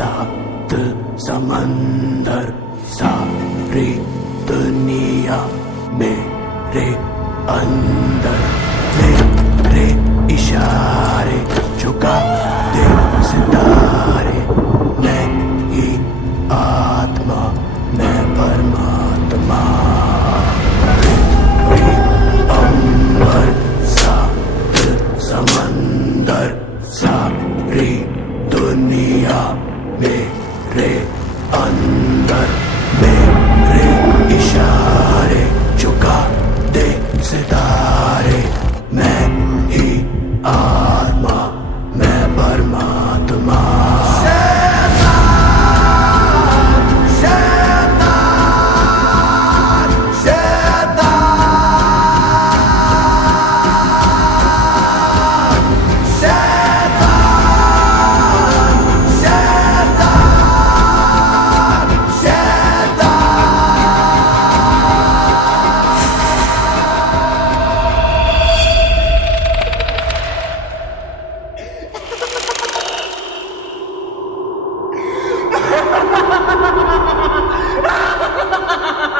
सात समंदर सारी दुनिया मेरे अंदर, मेरे इशारे झुका दे सितारे। मैं ही आत्मा, मैं परमात्मा। पृथ्वी अंबर सात समंदर सारी दुनिया मेरे अंदर, मेरे इशारे झुका दे सितारे। मैं ही आत्मा, मैं परमात्मा। Ha ha ha ha ha!